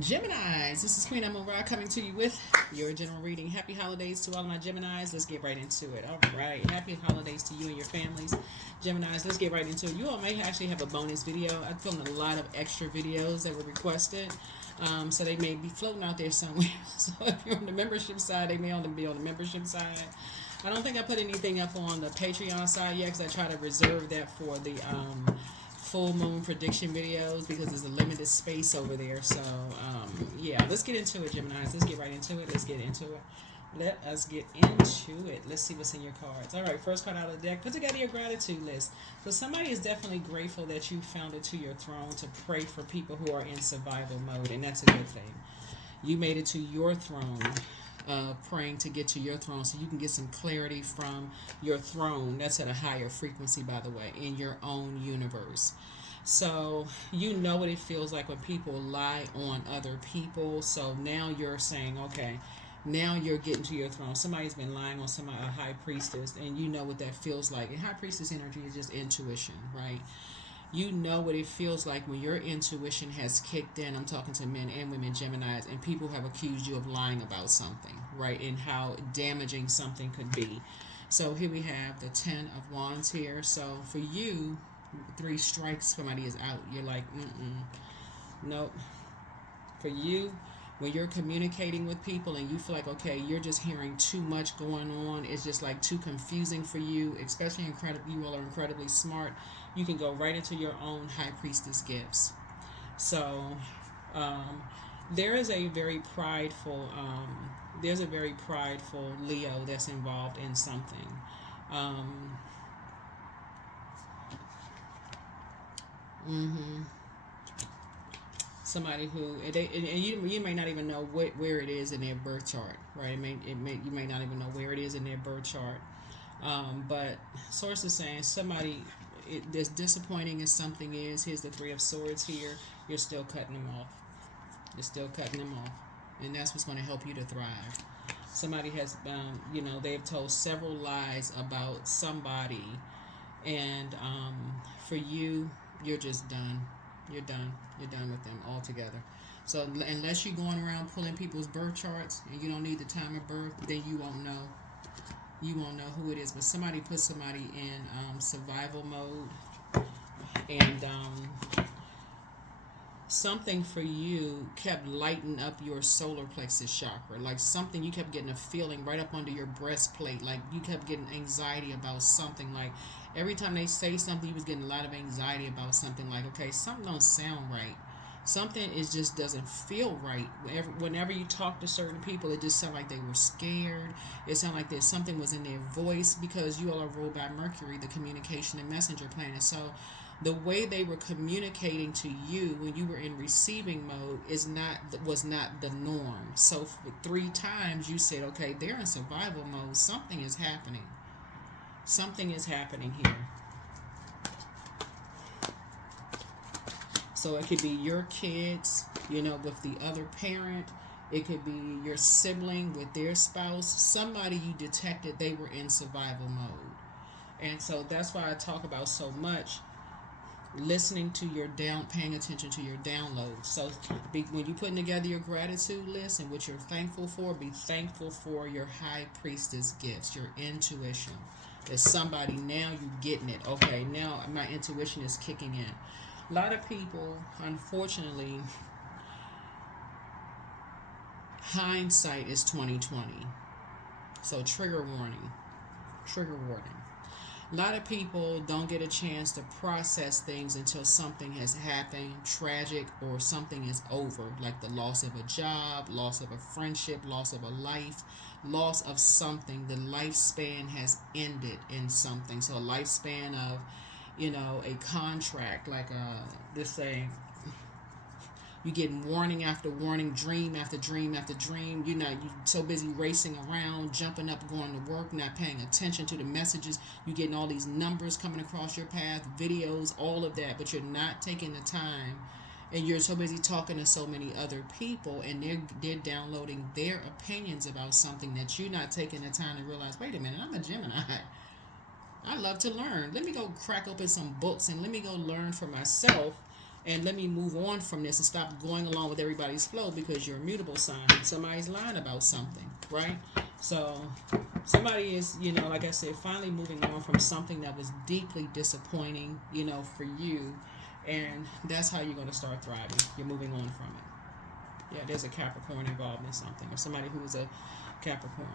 Geminis, this is Queen Amun Ra coming to you with your general reading. Happy holidays to all of my Geminis. Let's get right into it. All right. Happy holidays to you and your families. Geminis, let's get right into it. You all may actually have a bonus video. I filmed a lot of extra videos that were requested. So they may be floating out there somewhere. So if you're on the membership side, they may only be on the membership side. I don't think I put anything up on the Patreon side yet because I try to reserve that for the full moon prediction videos because there's a limited space over there. So yeah, let's get into it, Geminis. Let's get right into it. Let's get into it. Let us get into it. Let's see what's in your cards. All right, first card out of the deck. Put together your gratitude list. So somebody is definitely grateful that you found it to your throne to pray for people who are in survival mode, and that's a good thing. You made it to your throne, praying to get to your throne so you can get some clarity from your throne. That's at a higher frequency, by the way, in your own universe. So you know what it feels like when people lie on other people. So now you're saying, okay, now you're getting to your throne. Somebody's been lying on somebody, a high priestess, and you know what that feels like. And high priestess energy is just intuition, right? You know what it feels like when your intuition has kicked in. I'm talking to men and women, Geminis, and people have accused you of lying about something, right? And how damaging something could be. So here we have the 10 of Wands here. So for you, 3 strikes, somebody is out. You're like, nope. For you, when you're communicating with people and you feel like, okay, you're just hearing too much going on, it's just like too confusing for you, especially you all are incredibly smart, you can go right into your own high priestess gifts. So there is a very prideful Leo that's involved in something. Somebody who and you may not even know where it is in their birth chart, right? You may not even know where it is in their birth chart. But source is saying somebody as disappointing as something is. Here's the 3 of Swords here. You're still cutting them off. You're still cutting them off, and that's what's going to help you to thrive. Somebody has, they've told several lies about somebody, and for you, you're just done. You're done. You're done with them altogether. So unless you're going around pulling people's birth charts and you don't need the time of birth, then you won't know. You won't know who it is. But somebody put somebody in survival mode, and something for you kept lighting up your solar plexus chakra. Like something, you kept getting a feeling right up under your breastplate. Like you kept getting anxiety about something. Like every time they say something, you was getting a lot of anxiety about something. Like, okay, something don't sound right. Something just doesn't feel right. Whenever you talk to certain people, it just sounds like they were scared. It sounded like there's something was in their voice because you all are ruled by Mercury, the communication and messenger planet. So the way they were communicating to you when you were in receiving mode was not the norm. So for 3 times you said, okay, they're in survival mode. Something is happening. Something is happening here. So it could be your kids, with the other parent. It could be your sibling with their spouse. Somebody you detected they were in survival mode. And so that's why I talk about so much listening to paying attention to your downloads. So when you're putting together your gratitude list and what you're thankful for, be thankful for your high priestess gifts, your intuition. There's somebody, now you're getting it. Okay, now my intuition is kicking in. A lot of people, unfortunately, hindsight is 2020. So trigger warning. A lot of people don't get a chance to process things until something has happened, tragic, or something is over, like the loss of a job, loss of a friendship, loss of a life, loss of something. The lifespan has ended in something. So a lifespan of, a contract, like this thing. You get warning after warning, dream after dream after dream. You're so busy racing around, jumping up, going to work, not paying attention to the messages. You're getting all these numbers coming across your path, videos, all of that, but you're not taking the time, and you're so busy talking to so many other people, and they're downloading their opinions about something that you're not taking the time to realize, wait a minute, I'm a Gemini. I love to learn. Let me go crack open some books and let me go learn for myself and let me move on from this and stop going along with everybody's flow because you're a mutable sign. Somebody's lying about something, right? So somebody is, like I said, finally moving on from something that was deeply disappointing, for you. And that's how you're going to start thriving. You're moving on from it. Yeah, there's a Capricorn involved in something, or somebody who is a Capricorn.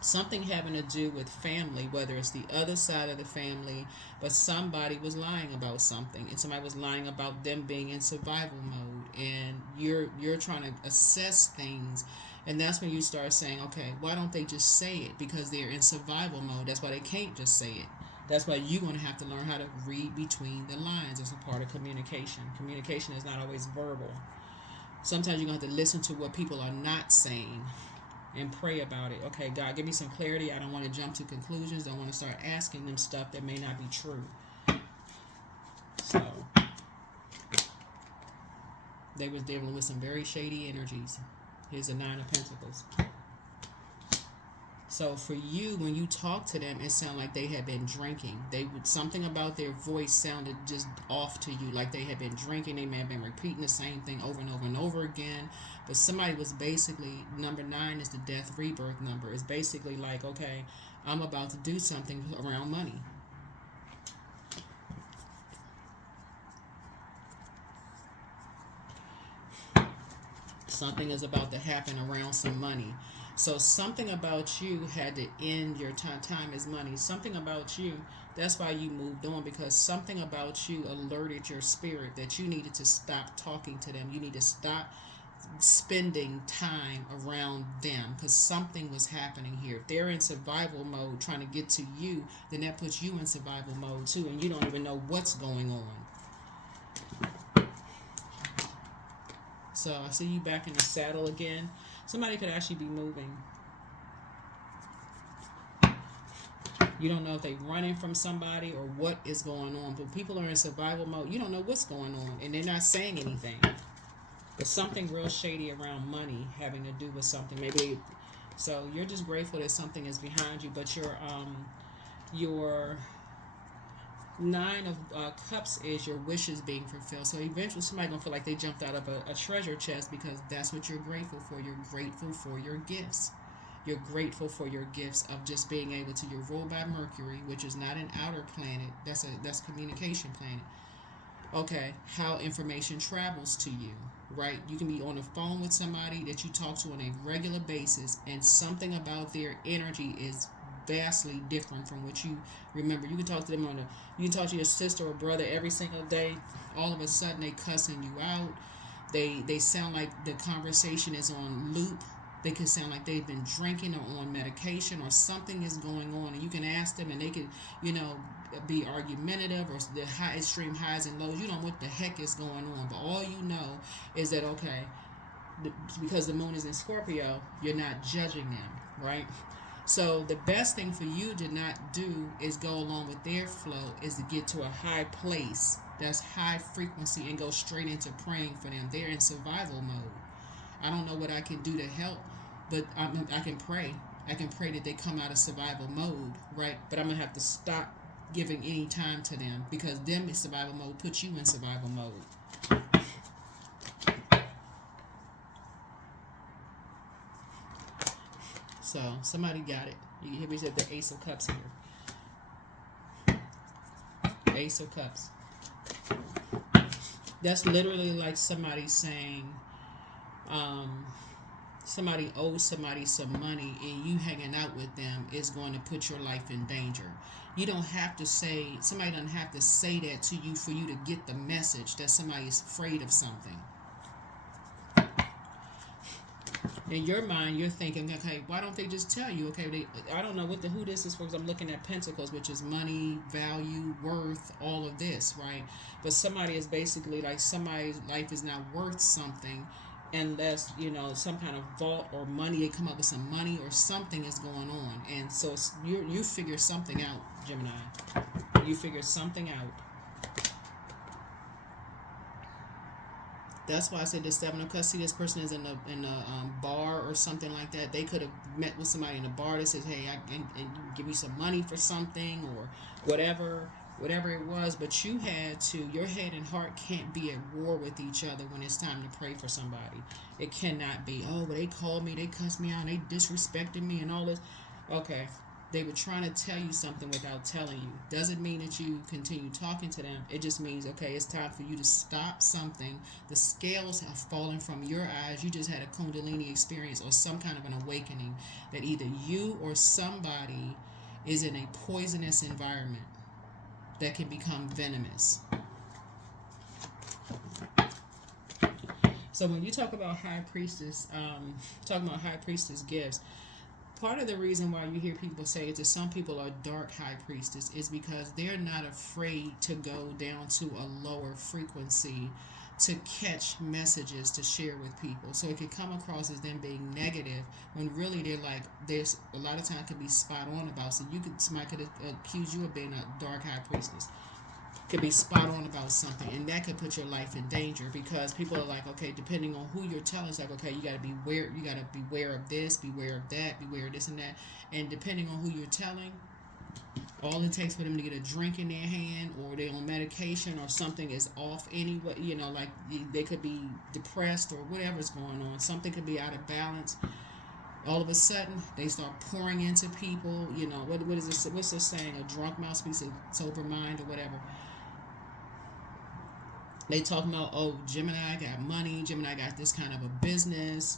Something having to do with family, whether it's the other side of the family, but somebody was lying about something, and somebody was lying about them being in survival mode, and you're trying to assess things, and that's when you start saying, okay, why don't they just say it? Because they're in survival mode. That's why they can't just say it. That's why you're going to have to learn how to read between the lines. It's a part of communication. Communication is not always verbal. Sometimes you're going to have to listen to what people are not saying and pray about it. Okay, God, give me some clarity. I don't want to jump to conclusions. I want to start asking them stuff that may not be true. So they was dealing with some very shady energies. Here's a 9 of Pentacles. So for you, when you talk to them, it sounded like they had been drinking. Something about their voice sounded just off to you, like they had been drinking. They may have been repeating the same thing over and over and over again. But somebody was basically, number 9 is the death rebirth number. It's basically like, okay, I'm about to do something around money. Something is about to happen around some money. So something about you had to end. Your time is money. Something about you, that's why you moved on, because something about you alerted your spirit that you needed to stop talking to them. You need to stop spending time around them, because something was happening here. If they're in survival mode trying to get to you, then that puts you in survival mode too, and you don't even know what's going on. So I see you back in the saddle again. Somebody could actually be moving. You don't know if they're running from somebody or what is going on. But people are in survival mode. You don't know what's going on, and they're not saying anything. There's something real shady around money having to do with something. Maybe so you're just grateful that something is behind you, but your 9 of Cups is your wishes being fulfilled. So eventually somebody gonna feel like they jumped out of a treasure chest, because that's what you're grateful for. You're grateful for your gifts. You're grateful for your gifts of just being able to. You're ruled by Mercury, which is not an outer planet. That's communication planet. Okay, how information travels to you, right? You can be on the phone with somebody that you talk to on a regular basis, and something about their energy is vastly different from what you remember. You can talk to them you can talk to your sister or brother every single day. All of a sudden they cussing you out. They sound like the conversation is on loop. They could sound like they've been drinking or on medication, or something is going on, and you can ask them and they could, be argumentative, or the extreme highs and lows. You don't know what the heck is going on, but all you know is that, okay, because the moon is in Scorpio, you're not judging them, right? So the best thing for you to not do is go along with their flow, is to get to a high place that's high frequency and go straight into praying for them. They're in survival mode. I don't know what I can do to help, but I can pray. I can pray that they come out of survival mode, right? But I'm going to have to stop giving any time to them, because them in survival mode puts you in survival mode. So somebody got it. You hear me say the Ace of Cups here. Ace of Cups. That's literally like somebody saying, somebody owes somebody some money, and you hanging out with them is going to put your life in danger. You don't have to say, somebody doesn't have to say that to you for you to get the message that somebody is afraid of something. In your mind, you're thinking, okay, why don't they just tell you? Okay, I don't know who this is for, because I'm looking at Pentacles, which is money, value, worth, all of this, right? But somebody is basically like, somebody's life is not worth something unless, some kind of vault or money, they come up with some money or something is going on. And so you figure something out, Gemini. You figure something out. That's why I said the 7 of Cups. See, this person is in a bar or something like that. They could have met with somebody in a bar that says, hey, I can give you some money for something or whatever. whatever it was, but you had to, your head and heart can't be at war with each other when it's time to pray for somebody. It cannot be, oh, well, they called me, they cussed me out, they disrespected me and all this. Okay, they were trying to tell you something without telling you. Doesn't mean that you continue talking to them. It just means, okay, it's time for you to stop something. The scales have fallen from your eyes. You just had a Kundalini experience or some kind of an awakening that either you or somebody is in a poisonous environment that can become venomous. So when you talk about high priestess, gifts, part of the reason why you hear people say it, that some people are dark high priestess, is because they're not afraid to go down to a lower frequency to catch messages to share with people. So it could come across as them being negative when really they're like, there's a lot of times could be spot on about. So somebody could accuse you of being a dark high priestess. Could be spot on about something, and that could put your life in danger, because people are like, okay, depending on who you're telling, it's like, okay, you got to beware of this, beware of that, beware of this and that. And depending on who you're telling, all it takes for them to get a drink in their hand, or they're on medication, or something is off anyway, like they could be depressed or whatever's going on. Something could be out of balance. All of a sudden, they start pouring into people. What is this? What's this saying? A drunk mouth speaks a sober mind, or whatever. They talking about, oh, Gemini got money. Gemini got this kind of a business.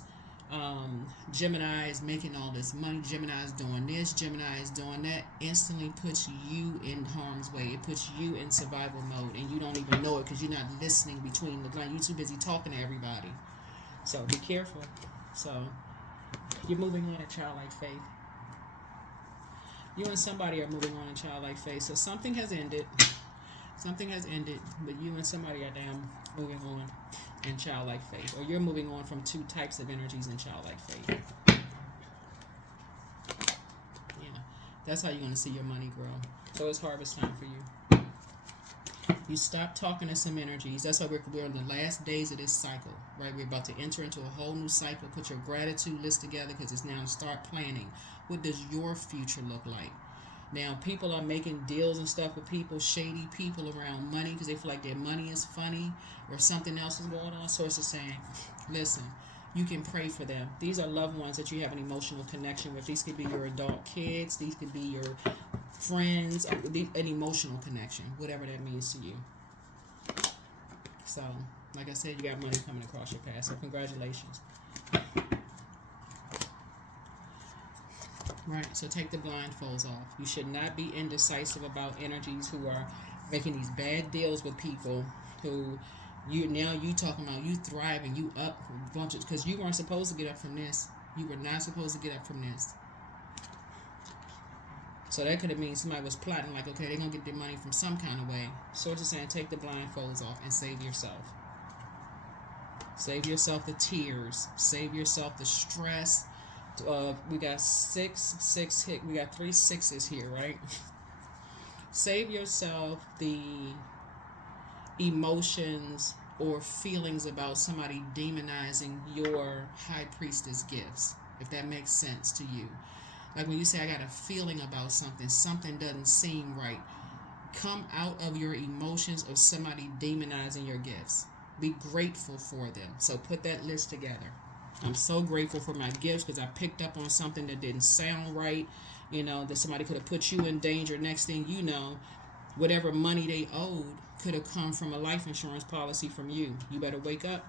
Gemini is making all this money. Gemini is doing this. Gemini is doing that. Instantly puts you in harm's way. It puts you in survival mode, and you don't even know it because you're not listening between the lines. You're too busy talking to everybody. So be careful. So you're moving on in childlike faith. You and somebody are moving on in childlike faith. So something has ended. Something has ended, but you and somebody are moving on in childlike faith. Or you're moving on from two types of energies in childlike faith. Yeah. That's how you're going to see your money grow. So it's harvest time for you. You stop talking to some energies. That's why we're in the last days of this cycle, right? We're about to enter into a whole new cycle. Put your gratitude list together, because it's now to start planning. What does your future look like? Now, people are making deals and stuff with people, shady people around money, because they feel like their money is funny or something else is going on. So it's just saying, listen, you can pray for them. These are loved ones that you have an emotional connection with. These could be your adult kids. These could be your friends, an emotional connection, whatever that means to you. So, like I said, you got money coming across your path. So congratulations. Right, so take the blindfolds off. You should not be indecisive about energies who are making these bad deals with people who you talking about you thriving, you up bunches, because you weren't supposed to get up from this. You were not supposed to get up from this. So that could have mean somebody was plotting, like, okay, they're going to get their money from some kind of way. So it's just saying, take the blindfolds off and save yourself. Save yourself the tears. Save yourself the stress. We got we got 3 6s here, right? Save yourself the emotions or feelings about somebody demonizing your high priestess gifts, if that makes sense to you. Like when you say, I got a feeling about something doesn't seem right. Come out of your emotions of somebody demonizing your gifts. Be grateful for them. So put that list together. I'm so grateful for my gifts because I picked up on something that didn't sound right, that somebody could have put you in danger. Next thing you know, whatever money they owed could have come from a life insurance policy from you. You better wake up.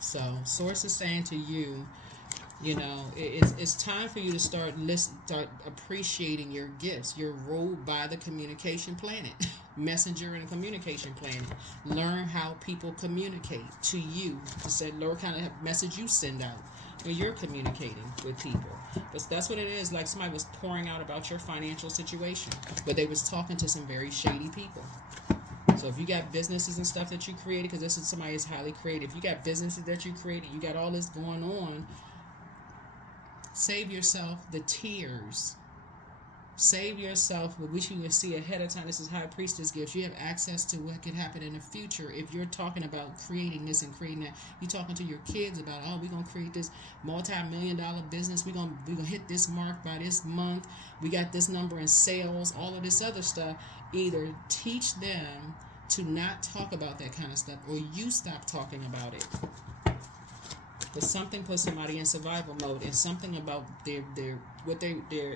So, source is saying to you, it's time for you to start appreciating your gifts. You're ruled by the communication planet, messenger and communication planet. Learn how people communicate to you. Learn what kind of message you send out when you're communicating with people. But that's what it is. Like somebody was pouring out about your financial situation, but they was talking to some very shady people. So if you got businesses and stuff that you created, because this is somebody who's highly creative, if you got businesses that you created, you got all this going on, save yourself the tears Save yourself, but which you can see ahead of time. This is high priestess gifts. You have access to what could happen in the future. If you're talking about creating this and creating that, you're talking to your kids about, oh, we're gonna create this multi-million-dollar business. We're gonna hit this mark by this month. We got this number in sales. All of this other stuff. Either teach them to not talk about that kind of stuff, or you stop talking about it. But something puts somebody in survival mode, and something about their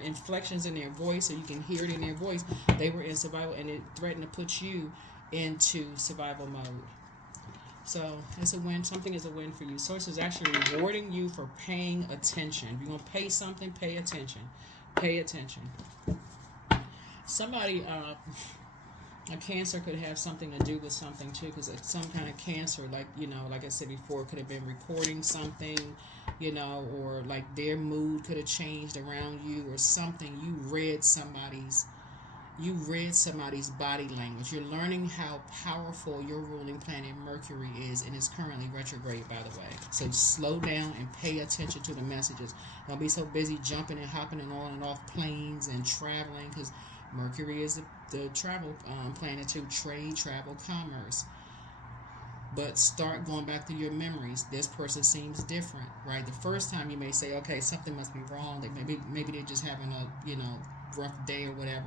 inflections in their voice, so you can hear it in their voice. They were in survival, and it threatened to put you into survival mode. So it's a win. Something is a win for you. Source is actually rewarding you for paying attention. If you're gonna pay something, pay attention. Pay attention. Somebody, a cancer could have something to do with something too, because some kind of cancer, like, like I said before, could have been recording something, or like their mood could have changed around you, or something. You read somebody's body language. You're learning how powerful your ruling planet Mercury is, and it's currently retrograde, by the way. So slow down and pay attention to the messages. Don't be so busy jumping and hopping and on and off planes and traveling, because Mercury is the travel planet to trade, travel, commerce. But start going back to your memories. This person seems different, right? The first time you may say, okay, something must be wrong. That maybe they're just having a rough day or whatever.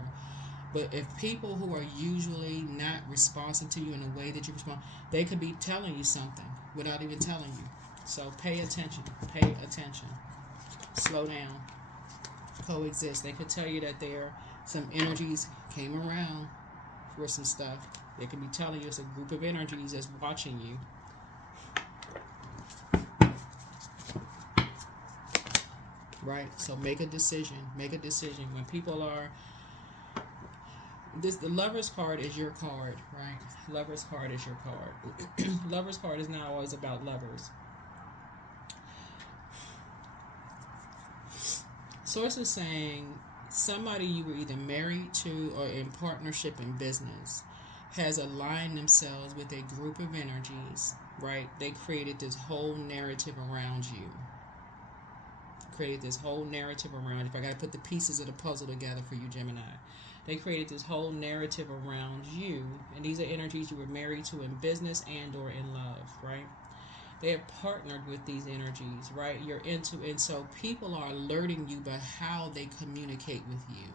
But if people who are usually not responsive to you in the way that you respond, they could be telling you something without even telling you. So pay attention. Pay attention. Slow down. Coexist. They could tell you that some energies came around for some stuff. They could be telling you it's a group of energies that's watching you. Right? So make a decision. Make a decision. When people are... the Lover's card is your card, right? Lover's card is your card. Lover's card is not always about lovers. Source is saying somebody you were either married to or in partnership in business has aligned themselves with a group of energies, right? They created this whole narrative around you. If I got to put the pieces of the puzzle together for you, Gemini. They created this whole narrative around you, and these are energies you were married to in business and or in love, right? They have partnered with these energies, right? You're into, and so people are alerting you by how they communicate with you.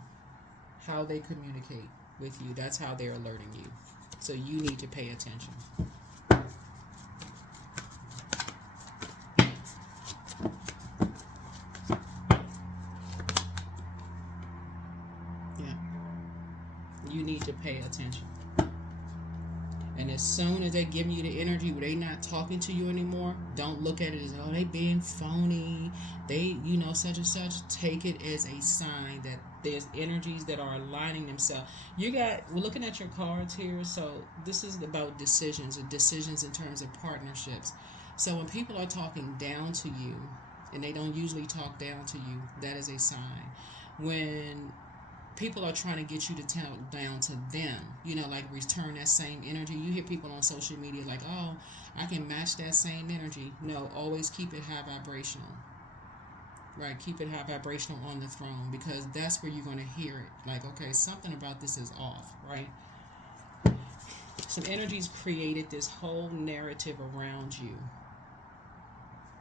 How they communicate with you. That's how they're alerting you. So you need to pay attention. Yeah. You need to pay attention. And as soon as they give you the energy where they not talking to you anymore, don't look at it as, oh, they being phony. They, such and such. Take it as a sign that there's energies that are aligning themselves. We're looking at your cards here. So this is about decisions, and decisions in terms of partnerships. So when people are talking down to you, and they don't usually talk down to you, that is a sign. When people are trying to get you to tell down to them, like return that same energy. You hear people on social media like, oh, I can match that same energy. No, always keep it high vibrational. Right, keep it high vibrational on the throne, because that's where you're going to hear it. Like, okay, something about this is off, right? Some energies created this whole narrative around you.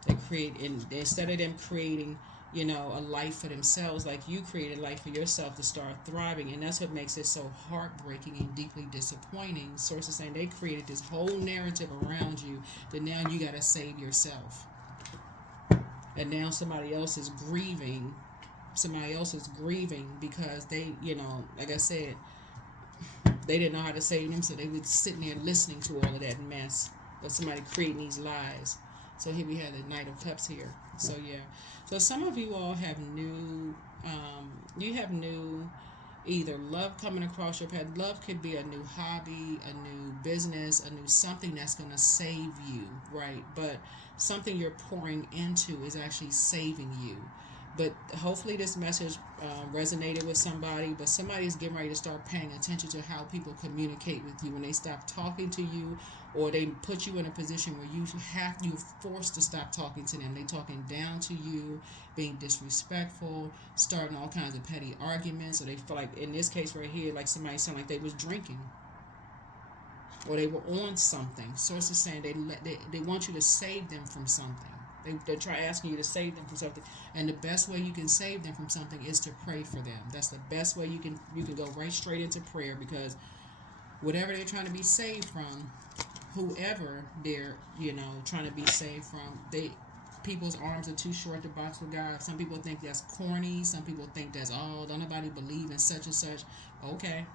They create, instead of them creating a life for themselves, like you created a life for yourself to start thriving, and that's what makes it so heartbreaking and deeply disappointing. Sources saying they created this whole narrative around you that now you got to save yourself, and now somebody else is grieving because they, like I said, they didn't know how to save them, so they were sitting there listening to all of that mess, but somebody creating these lies. So here we have the Knight of Cups here. So yeah. So some of you all have new either love coming across your path. Love could be a new hobby, a new business, a new something that's going to save you, right? But something you're pouring into is actually saving you. But hopefully this message resonated with somebody. But somebody's getting ready to start paying attention to how people communicate with you when they stop talking to you, or they put you in a position where you're forced to stop talking to them. They talking down to you, being disrespectful, starting all kinds of petty arguments, or they feel like, in this case right here, like somebody sounded like they was drinking, or they were on something. Source is saying they want you to save them from something. They try asking you to save them from something, and the best way you can save them from something is to pray for them. That's the best way you can go right straight into prayer, because whatever they're trying to be saved from, whoever they're trying to be saved from, people's arms are too short to box with God. Some people think that's corny. Some people think that's, oh, don't nobody believe in such and such. Okay.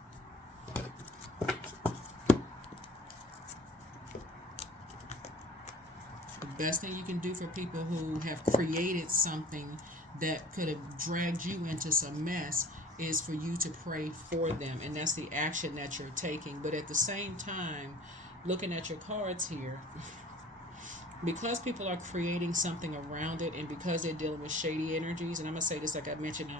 The best thing you can do for people who have created something that could have dragged you into some mess is for you to pray for them, and that's the action that you're taking. But at the same time, looking at your cards here, because people are creating something around it, and because they're dealing with shady energies, and I'm gonna say this like I mentioned,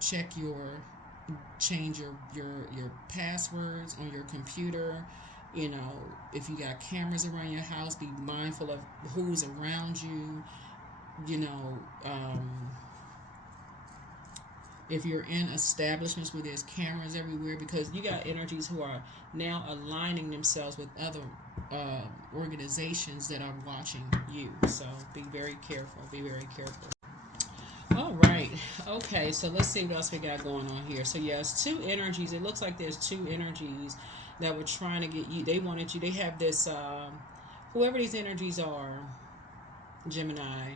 change your passwords on your computer. If you got cameras around your house, be mindful of who's around you. If you're in establishments where there's cameras everywhere, because you got energies who are now aligning themselves with other organizations that are watching you. So be very careful. Be very careful. All right. Okay. So let's see what else we got going on here. So yes, two energies. It looks like there's two energies that were trying to get you. They wanted you. They have this. Whoever these energies are, Gemini.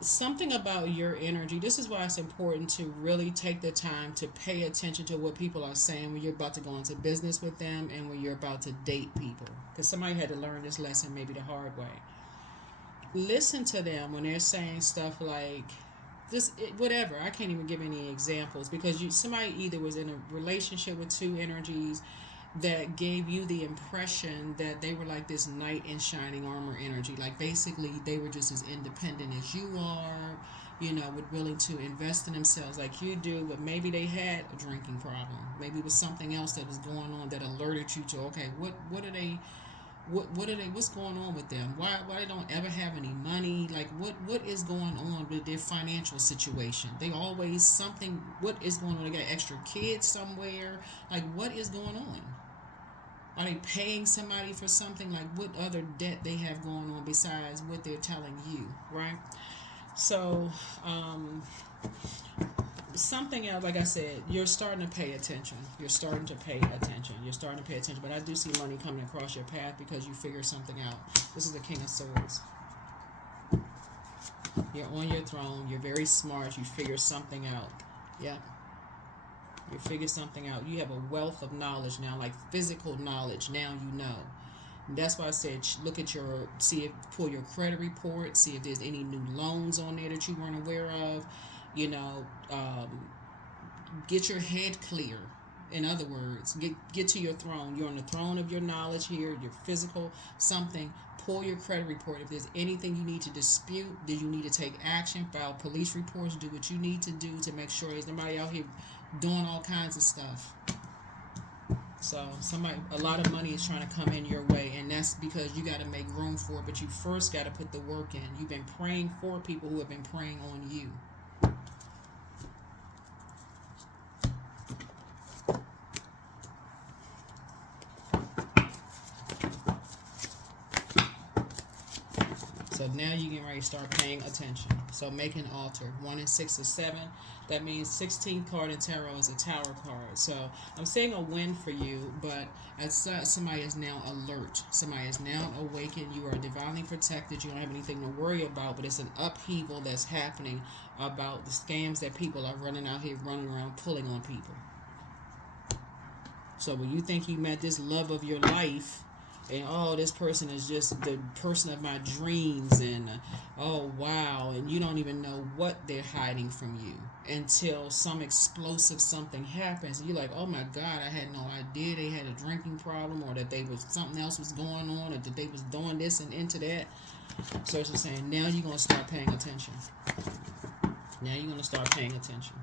Something about your energy. This is why it's important to really take the time to pay attention to what people are saying when you're about to go into business with them, and when you're about to date people, because somebody had to learn this lesson maybe the hard way. Listen to them when they're saying stuff like this, whatever. I can't even give any examples, because somebody either was in a relationship with two energies that gave you the impression that they were like this knight in shining armor energy. Like basically they were just as independent as you are, willing to invest in themselves like you do, but maybe they had a drinking problem. Maybe it was something else that was going on that alerted you to, okay, what's going on with them? Why they don't ever have any money? Like what is going on with their financial situation? They always what is going on? They got extra kids somewhere? Like what is going on? Are they paying somebody for something? Like what other debt they have going on besides what they're telling you, right? So, something else, like I said, you're starting to pay attention. You're starting to pay attention. But I do see money coming across your path because you figure something out. This is the King of Swords. You're on your throne. You're very smart. You figure something out. Yeah. You figure something out. You have a wealth of knowledge now, like physical knowledge. Now you know. And that's why I said pull your credit report, see if there's any new loans on there that you weren't aware of. Get your head clear. In other words, get to your throne. You're on the throne of your knowledge here, your physical something. Pull your credit report. If there's anything you need to dispute, do you need to take action, file police reports, do what you need to do to make sure there's nobody out here doing all kinds of stuff. So a lot of money is trying to come in your way, and that's because you got to make room for it, but you first got to put the work in. You've been praying for people who have been praying on you. So now you can ready to start paying attention. So make an altar. 1 and 6 is 7. That means 16th card in tarot is a Tower card. So I'm saying a win for you, but somebody is now alert. Somebody is now awakened. You are divinely protected. You don't have anything to worry about, but it's an upheaval that's happening about the scams that people are running around pulling on people. So when you think you met this love of your life, and oh, this person is just the person of my dreams, and oh wow, and you don't even know what they're hiding from you until some explosive something happens, and you're like, oh my god, I had no idea they had a drinking problem, or that they was something else was going on, or that they was doing this and into that. So it's just saying, now you're going to start paying attention. Now you're going to start paying attention.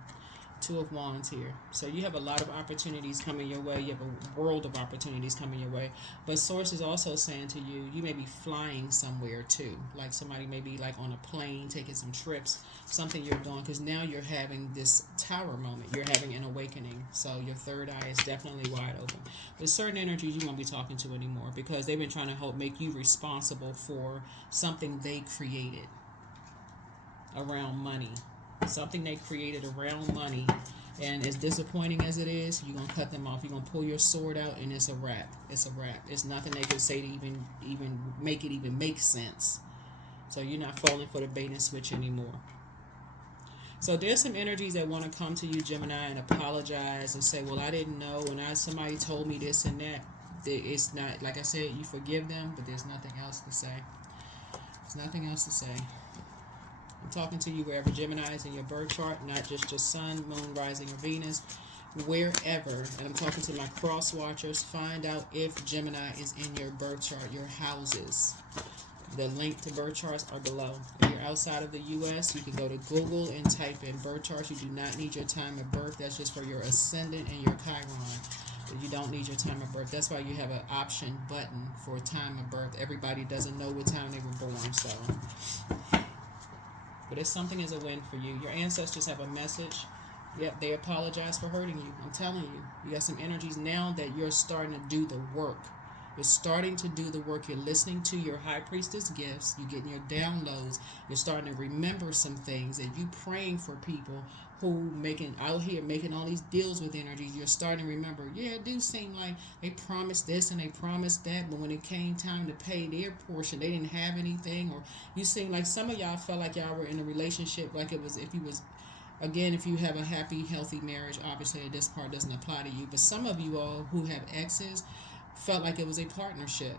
Two of Wands here. So you have a lot of opportunities coming your way. You have a world of opportunities coming your way. But Source is also saying to you, you may be flying somewhere too. Like somebody may be like on a plane, taking some trips, something you're doing. Because now you're having this tower moment. You're having an awakening. So your third eye is definitely wide open. There's certain energies you won't be talking to anymore, because they've been trying to help make you responsible for something they created around money. Something they created around money, and as disappointing as it is, you're gonna cut them off. You're gonna pull your sword out, and it's a wrap. It's a wrap. It's nothing they can say to even make it even make sense. So you're not falling for the bait and switch anymore. So there's some energies that want to come to you, Gemini, and apologize and say, well, I didn't know, and somebody told me this and that. It's not, like I said, you forgive them, but there's nothing else to say. There's nothing else to say. I'm talking to you wherever Gemini is in your birth chart, not just your sun, moon, rising, or Venus, wherever. And I'm talking to my cross watchers. Find out if Gemini is in your birth chart, your houses. The link to birth charts are below. If you're outside of the U.S., you can go to Google and type in birth charts. You do not need your time of birth. That's just for your ascendant and your Chiron. You don't need your time of birth. That's why you have an option button for time of birth. Everybody doesn't know what time they were born, so... But if something is a win for you, your ancestors have a message. Yep, they apologize for hurting you. I'm telling you. You got some energies now that you're starting to do the work. You're starting to do the work. You're listening to your high priestess gifts. You're getting your downloads. You're starting to remember some things. And you praying for people who out here making all these deals with energies. You're starting to remember, yeah, it do seem like they promised this and they promised that, but when it came time to pay their portion, they didn't have anything. Or you seem like some of y'all felt like y'all were in a relationship like it was, if you have a happy, healthy marriage, obviously this part doesn't apply to you. But some of you all who have exes felt like it was a partnership.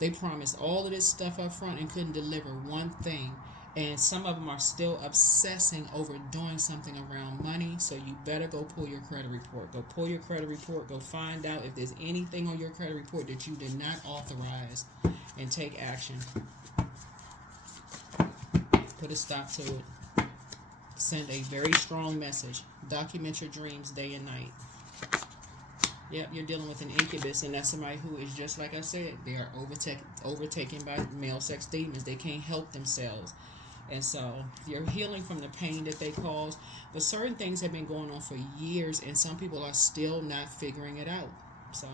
They promised all of this stuff up front and couldn't deliver one thing. And some of them are still obsessing over doing something around money. So you better go pull your credit report. Go pull your credit report. Go find out if there's anything on your credit report that you did not authorize, and take action. Put a stop to it. Send a very strong message. Document your dreams day and night. Yep, you're dealing with an incubus, and that's somebody who is just like I said. They are overtaken by male sex demons. They can't help themselves. And so you're healing from the pain that they caused. But certain things have been going on for years, and some people are still not figuring it out. So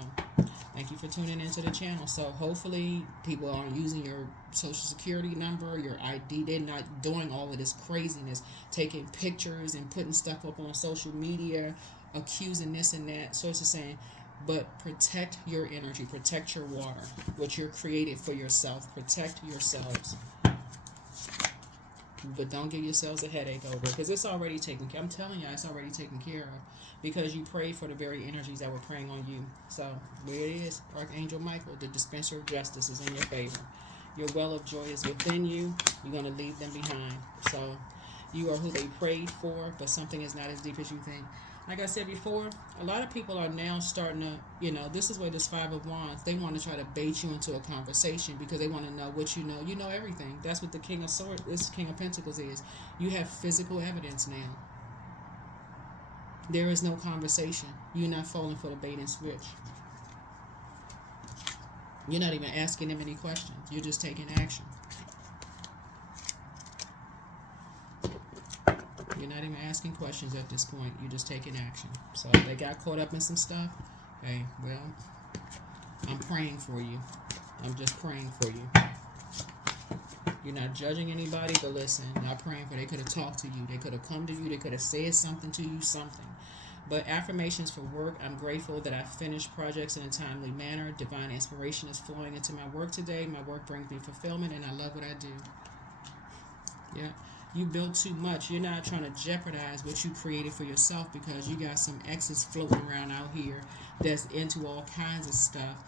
thank you for tuning into the channel. So hopefully people aren't using your social security number, your ID. They're not doing all of this craziness, taking pictures and putting stuff up on social media, accusing this and that. So it's just saying, but protect your energy, protect your water, what you're created for yourself. Protect yourselves. But don't give yourselves a headache over it, because it's already taken care of. I'm telling you, it's already taken care of, because you prayed for the very energies that were praying on you. So there it is. Archangel Michael, the dispenser of justice, is in your favor. Your well of joy is within you. You're going to leave them behind. So you are who they prayed for, but something is not as deep as you think. Like I said before, a lot of people are now starting to, this is where this Five of Wands, they want to try to bait you into a conversation because they want to know what you know. You know everything. That's what the King of Swords, this King of Pentacles is. You have physical evidence now. There is no conversation. You're not falling for the bait and switch. You're not even asking them any questions. You're just taking action. You're not even asking questions at this point. You're just taking action. So they got caught up in some stuff. Hey, well, I'm praying for you. I'm just praying for you. You're not judging anybody, but listen, not praying for. They could have talked to you. They could have come to you. They could have said something to you, something. But affirmations for work. I'm grateful that I finished projects in a timely manner. Divine inspiration is flowing into my work today. My work brings me fulfillment, and I love what I do. Yeah. You build too much. You're not trying to jeopardize what you created for yourself, because you got some exes floating around out here that's into all kinds of stuff.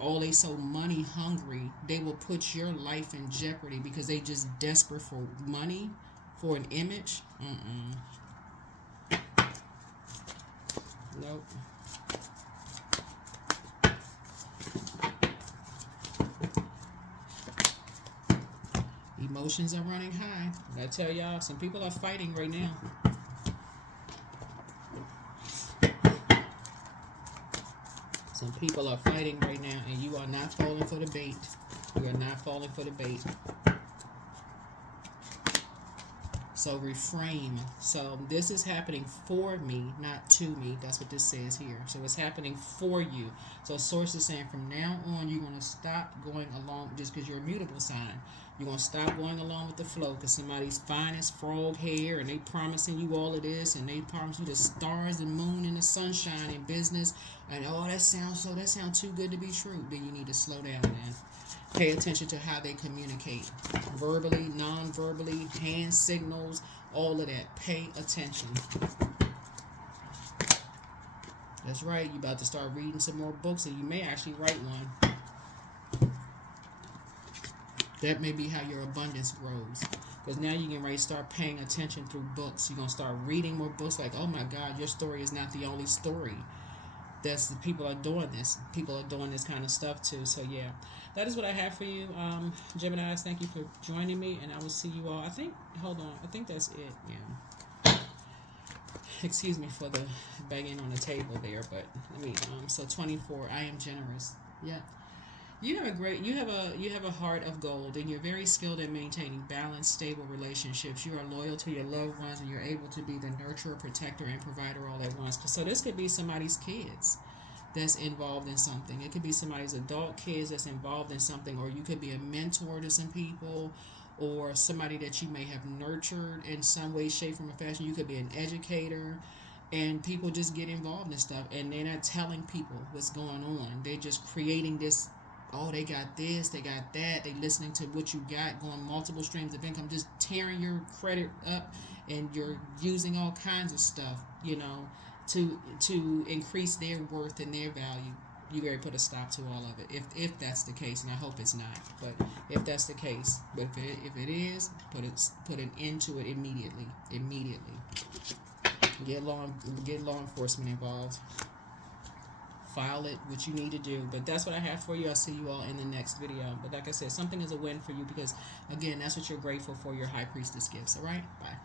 all they so money hungry, they will put your life in jeopardy because they just desperate for money, for an image. Nope. Emotions are running high. I tell y'all, some people are fighting right now. Some people are fighting right now, and you are not falling for the bait. You are not falling for the bait. So reframe. So this is happening for me, not to me. That's what this says here. So it's happening for you. So source is saying from now on, you're going to stop going along just because you're a mutable sign. You're going to stop going along with the flow because somebody's fine as frog hair and they promising you all of this and they promise you the stars and moon and the sunshine in business. And that sounds too good to be true. Then you need to slow down, man. Pay attention to how they communicate. Verbally, non-verbally, hand signals, all of that. Pay attention. That's right. You're about to start reading some more books and you may actually write one. That may be how your abundance grows. Because now you can start paying attention through books. You're going to start reading more books like, oh my God, your story is not the only story. People are doing this. People are doing this kind of stuff too. So yeah, that is what I have for you, Geminis. Thank you for joining me, and I will see you all. I think that's it. Yeah. Excuse me for the banging on the table there, but let me. So 24. I am generous. Yeah. You have a heart of gold, and you're very skilled at maintaining balanced, stable relationships. You are loyal to your loved ones, and you're able to be the nurturer, protector, and provider all at once. So this could be somebody's kids that's involved in something. It could be somebody's adult kids that's involved in something, or you could be a mentor to some people, or somebody that you may have nurtured in some way, shape, form, or fashion. You could be an educator. And people just get involved in stuff, and they're not telling people what's going on. They're just creating this. Oh, they got this, they got that. They listening to what you got, going multiple streams of income, just tearing your credit up, and you're using all kinds of stuff, to increase their worth and their value. You better put a stop to all of it, if that's the case, and I hope it's not. But if that's the case, but if it is, put an end to it immediately. Get law enforcement involved. File it, what you need to do. But that's what I have for you. I'll see you all in the next video. But like I said, something is a win for you because, again, that's what you're grateful for, your high priestess gifts. All right? Bye.